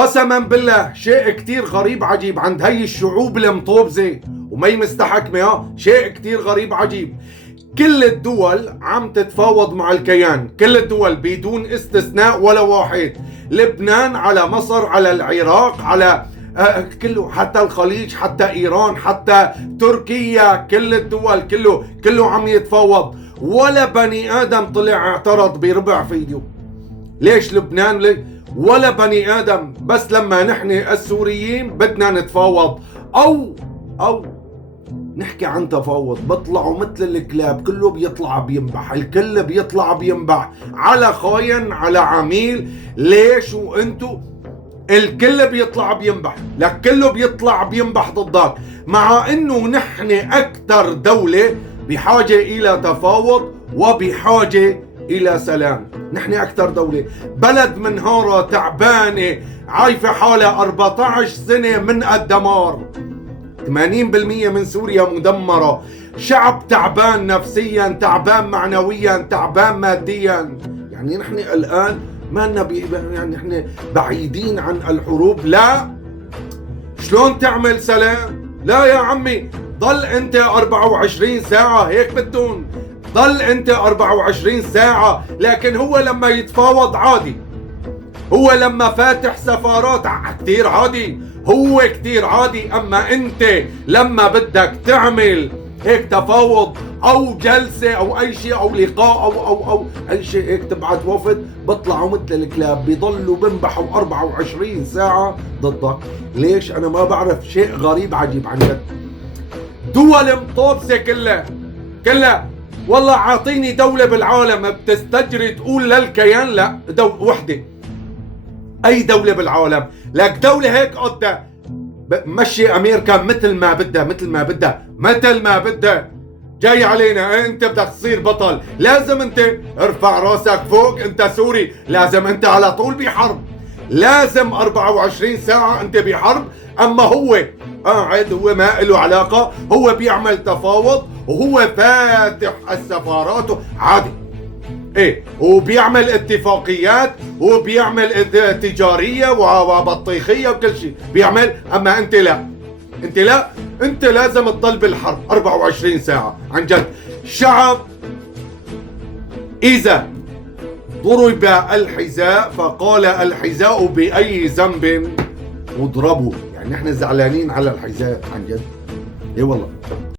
قسما بالله شيء كتير غريب عجيب عند هي الشعوب المطوبزة وما مستحكمة. شيء كتير غريب عجيب، كل الدول عم تتفاوض مع الكيان، كل الدول بدون استثناء ولا واحد. لبنان على مصر على العراق على كله، حتى الخليج حتى ايران حتى تركيا، كل الدول كله عم يتفاوض. ولا بني ادم طلع اعترض بربع فيديو. ليش لبنان ولا بني ادم؟ بس لما نحن السوريين بدنا نتفاوض او نحكي عن تفاوض بطلعوا مثل الكلاب، كله بيطلع بينبح، الكل بيطلع بينبح على خاين على عميل. ليش وانتو الكل بيطلع بينبح لك، كله بيطلع بينبح ضدك، مع انه نحن اكثر دولة بحاجة الى تفاوض وبحاجة الى سلام. نحن اكثر دولة، بلد منهارة تعبانة عايفة حالها 14 سنة من الدمار، 80% من سوريا مدمرة، شعب تعبان نفسيا، تعبان معنويا، تعبان ماديا. يعني نحن الآن ما لنا يعني نحن بعيدين عن الحروب. لا، شلون تعمل سلام؟ لا يا عمي، ضل انت 24 ساعة هيك بدون، ضل انت 24 ساعة. لكن هو لما يتفاوض عادي، هو لما فاتح سفارات كتير عادي، هو كتير عادي. اما انت لما بدك تعمل هيك تفاوض او جلسة او اي شيء او لقاء او اي شيء هيك تبعت وفد، بطلعوا مثل الكلاب بيضلوا بنبحوا 24 ساعة ضدك. ليش؟ انا ما بعرف، شيء غريب عجيب عن جد. دول مطوبسة كلها والله عاطيني دولة بالعالم بتستجري تقول للكيان لا، دولة وحدة. اي دولة بالعالم لك دولة هيك قدها مشي امريكا مثل ما بدها. جاي علينا انت بدك تصير بطل، لازم انت ارفع راسك فوق، انت سوري لازم انت على طول بحرب، لازم 24 ساعة انت بحرب. اما هو قاعد، هو ما له علاقة، هو بيعمل تفاوض وهو فاتح السفارات عادي، ايه، وبيعمل اتفاقيات وبيعمل تجارية وبطيخية وكل شيء بيعمل. اما انت لا، انت لازم تضل بالحرب 24 ساعة. عن جد شعب اذا ضرب الحذاء فقال الحذاء بأي ذنب اضربوا. يعني احنا زعلانين على الحذاء عن جد، ايه والله.